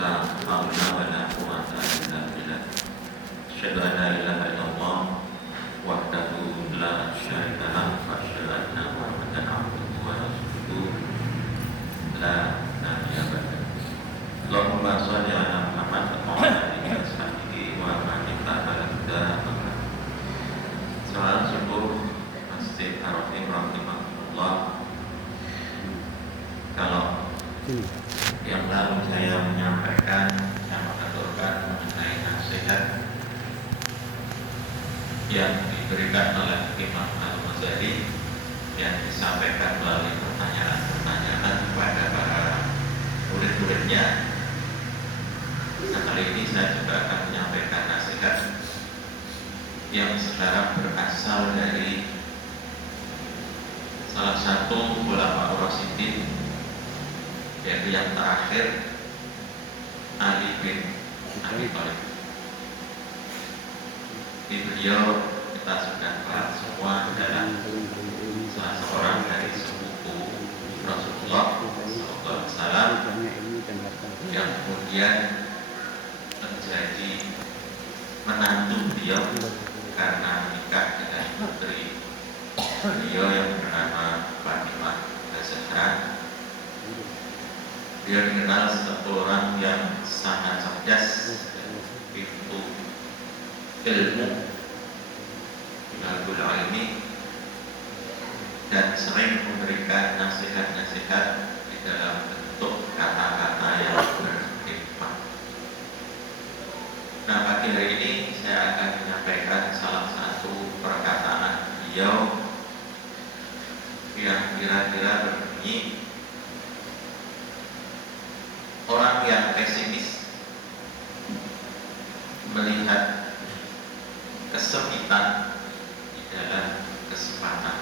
لا حول ولا قوة إلا بالله أشهد أن لا إله إلا الله وحده لا شريك له وأشهد أن محمدا عبده ورسوله لا نبي بعده اللهم صل على محمد وعلى آله وصحبه ومن اتبع هداه. Salam subuh Masjid Ar-Rahim rahimahullah. Kalau yang lalu saya menyampaikan, saya mengaturkan mengenai nasihat yang diberikan oleh Imam Al-Ghazali yang disampaikan melalui pertanyaan-pertanyaan kepada para murid-muridnya. Nah, kali ini saya juga akan menyampaikan nasihat yang sekarang berasal dari salah satu ulama Rasyidin, yaitu yang terakhir Ali bin Abi Thalib. Di beliau kita sudah bahas semua adalah salah seorang dari sepupu Rasulullah SAW yang kemudian menjadi menantu beliau karena nikah dengan putri beliau yang bernama Fatimah Az-Zahra. Dia dikenal sebagai orang yang sangat cerdas, pintu ilmu, ilmu ilmi, dan sering memberikan nasihat-nasihat di dalam bentuk kata-kata yang berhikmah. Nah, pagi hari ini saya akan menyampaikan salah satu perkataan beliau yang kira-kira berbunyi, orang yang pesimis melihat kesempitan di dalam kesempatan,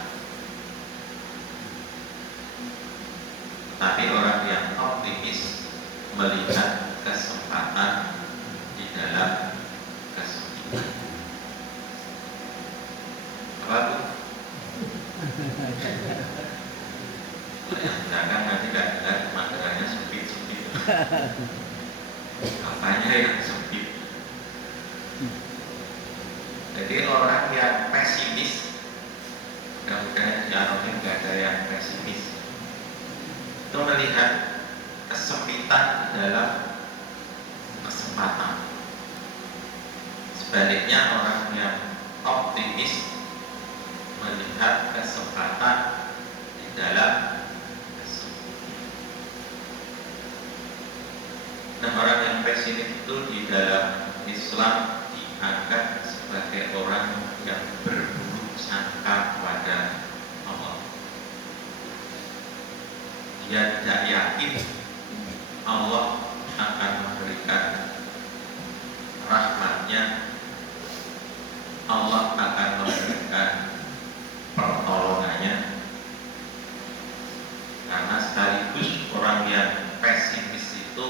tapi orang yang optimis melihat kesempatan di dalam kesempitan. Apa itu? Yang sedangkan nanti tidak dengar materialnya sempit-sempit. Apanya yang sempit? Jadi orang yang pesimis, mudah-mudahan di Arabnya nggak ada yang pesimis, itu melihat kesempitan di dalam kesempatan. Sebaliknya orang yang optimis melihat kesempatan di dalam kesempitan. Nah, orang yang pesimis itu di dalam Islam dianggap sebagai orang yang berburuk sangka kepada Allah. Dia tidak yakin Allah akan memberikan rahmatnya, Allah akan memberikan pertolongannya, karena sekaligus orang yang pesimis itu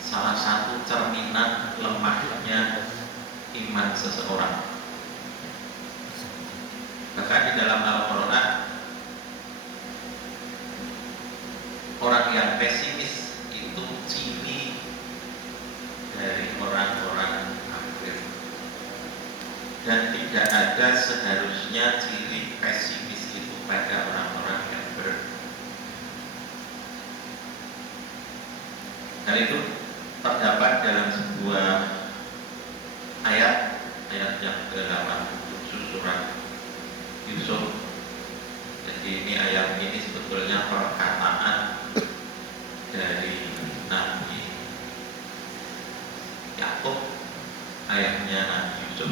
salah satu cerminan lemahnya iman seseorang. Bahkan di dalam Al-Quran, orang yang pesimis itu ciri dari orang-orang kafir, dan tidak ada seharusnya ciri pesimis itu pada orang-orang yang Hal itu terdapat dalam sebuah ayat yang ke-80 surat Yusuf. Jadi ini ayat ini sebetulnya perkataan dari Nabi Yakub, ayahnya Nabi Yusuf,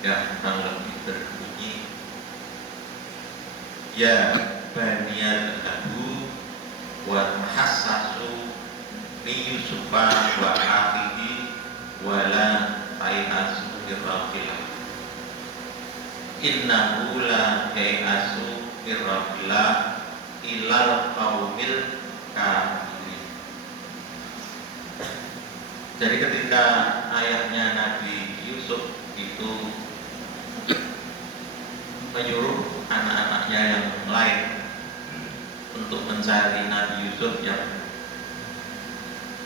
yang kurang lebih berbunyi, ya baniyal lahu wa hassasu min Yusufa wa akhihi wala tayasu birrahillah innahu la tayasu birrahillah ilal qaumil kafirin. Jadi ketika ayahnya Nabi Yusuf itu menyuruh anak-anaknya yang lain untuk mencari Nabi Yusuf yang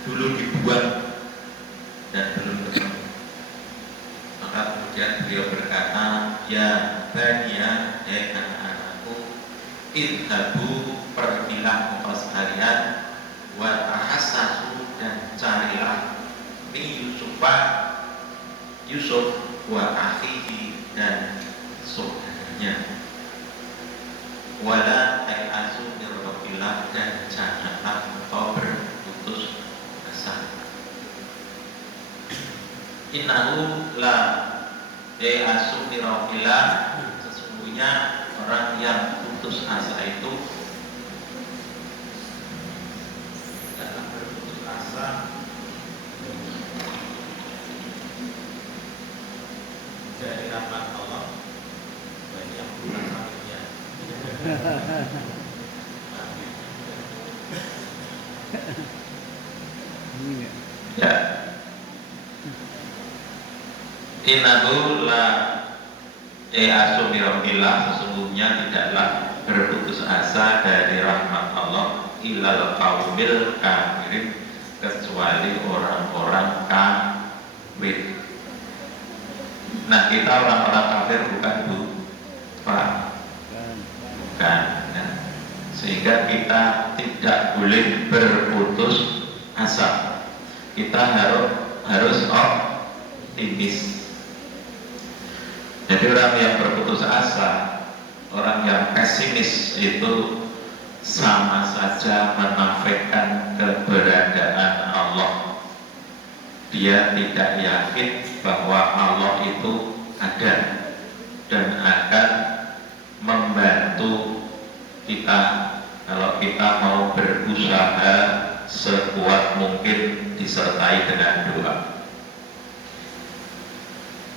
dulu dibuang dan belum ketemu. Maka kemudian beliau berkata, ya baniya, anak-anakku, idhabu, pergilah engkau sekalian, wa tahassasu, dan carilah min Yusuf wa akhihi, dan saudaranya, wala ta'asu min rabbillah, dan janganlah engkau berputus asa. Innahu la ta'asu min rabbillah, sesungguhnya orang yang putus asa itu tidaklah berputus asa dari rahmat Allah. Bagi yang putus asa ya. Innahu la asumirabillah, sesungguhnya tidaklah berputus asa dari rahmat Allah illal qaumil kafirin, kecuali orang-orang kafir. Nah, kita orang-orang kafir bukan, Bu? Pak? Bukan. Nah, sehingga kita tidak boleh berputus asa. Kita harus optimis. Jadi orang yang berputus asa, orang yang pesimis itu sama saja menafikan keberadaan Allah. Dia tidak yakin bahwa Allah itu ada dan akan membantu kita kalau kita mau berusaha sekuat mungkin disertai dengan doa.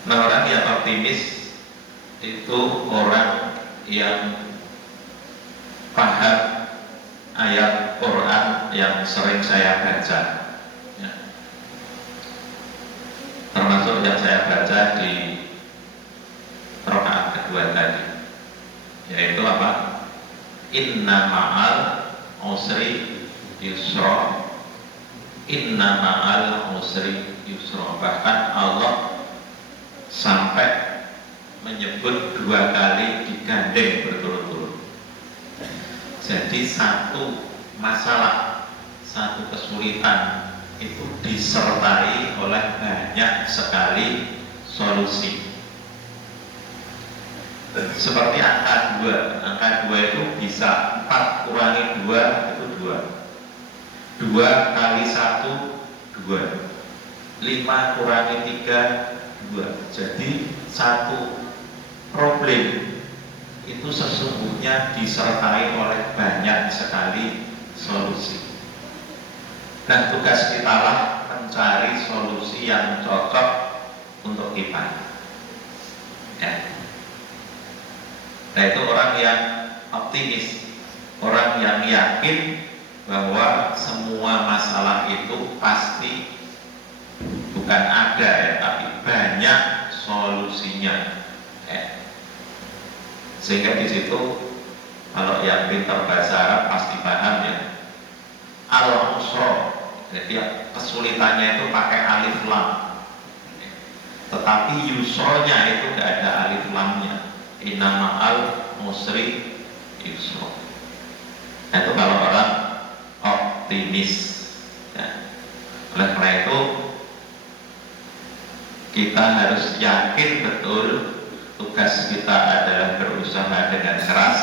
Nah, orang yang optimis itu orang yang paham ayat Quran yang sering saya baca, ya. Termasuk yang saya baca di rakaat kedua tadi, yaitu apa? Inna ma'al usri yusra, inna ma'al usri yusra. Bahkan Allah sampai menyebut 2 kali digandeng berturut-turut. Jadi satu masalah, satu kesulitan itu disertai oleh banyak sekali solusi. Seperti angka 2. Angka 2 itu bisa 4 kurangi 2 itu 2. 2 kali 1 2. 5 kurangi 3 2. Jadi satu problem itu sesungguhnya disertai oleh banyak sekali solusi. Dan tugas kita lah mencari solusi yang cocok untuk kita, ya. Nah, itu orang yang optimis, orang yang yakin bahwa semua masalah itu pasti bukan ada, ya, tapi banyak solusinya, ya. Sehingga di situ kalau yang pintar bahasa Arab pasti paham, ya. Al-usra, jadi kesulitannya itu pakai alif lam, tetapi yusronya itu tidak ada alif lamnya. Inama al-musri yusro. Nah, itu kalau orang optimis, ya. Oleh karena itu kita harus yakin betul tugas kita adalah berusaha dengan keras,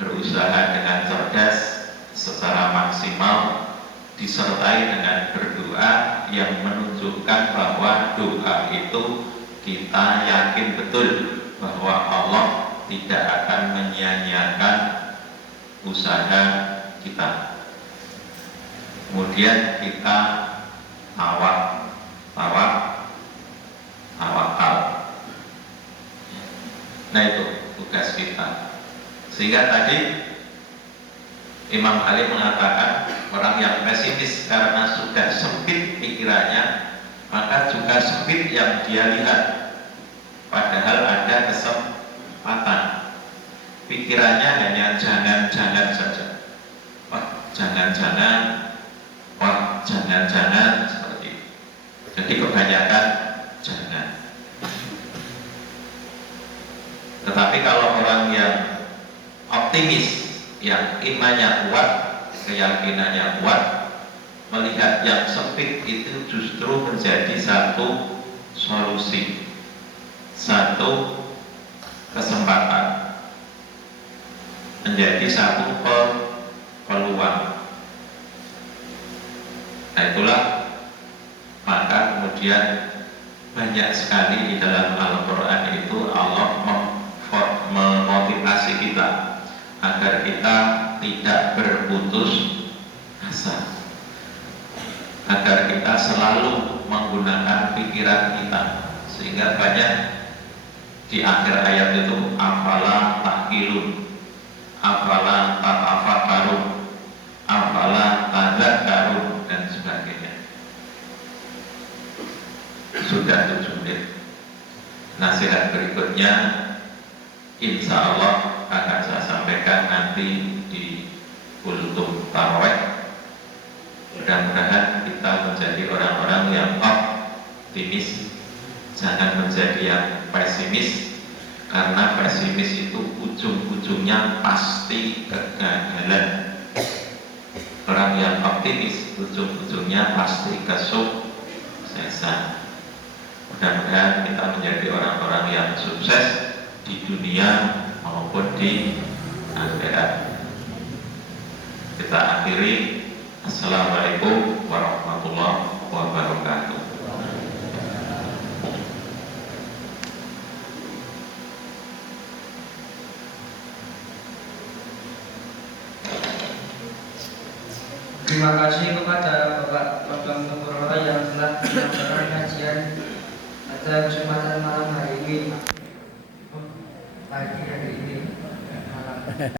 berusaha dengan cerdas secara maksimal, disertai dengan berdoa yang menunjukkan bahwa doa itu kita yakin betul bahwa Allah tidak akan menyia-nyiakan usaha kita. Kemudian kita tawakal. Nah, itu tugas kita. Sehingga tadi Imam Ali mengatakan orang yang pesimis karena sudah sempit pikirannya, maka juga sempit yang dia lihat. Padahal ada kesempatan. Pikirannya hanya jangan-jangan saja. Wah, jangan-jangan. Wah, jangan Jangan-jangan seperti itu. Jadi kebanyakan jangan. Tetapi kalau orang yang optimis, yang imannya kuat, keyakinannya kuat, melihat yang sempit itu justru menjadi satu solusi, satu kesempatan, menjadi satu peluang. Nah itulah, maka kemudian banyak sekali di dalam Al-Quran itu Allah memotivasi kita agar kita tidak berputus asa, agar kita selalu menggunakan pikiran kita, sehingga banyak di akhir ayat itu afala ta'qilun, afala tatafakkarun, afala tadzakkarun, dan sebagainya. Sudah 7 menit. Nasihat berikutnya insya Allah akan saya sampaikan nanti di kultum tarawih. Mudah-mudahan kita menjadi orang-orang yang optimis, jangan menjadi yang pesimis, karena pesimis itu ujung-ujungnya pasti kegagalan. Orang yang optimis ujung-ujungnya pasti kesuksesan. Mudah-mudahan kita menjadi orang-orang yang sukses di dunia maupun di akhirat. Kita akhiri. Assalamualaikum warahmatullahi wabarakatuh. Terima kasih kepada Bapak Bambang Nugroho yang telah menyampaikan kajian pada kesempatan malam hari ini, pagi hari ini.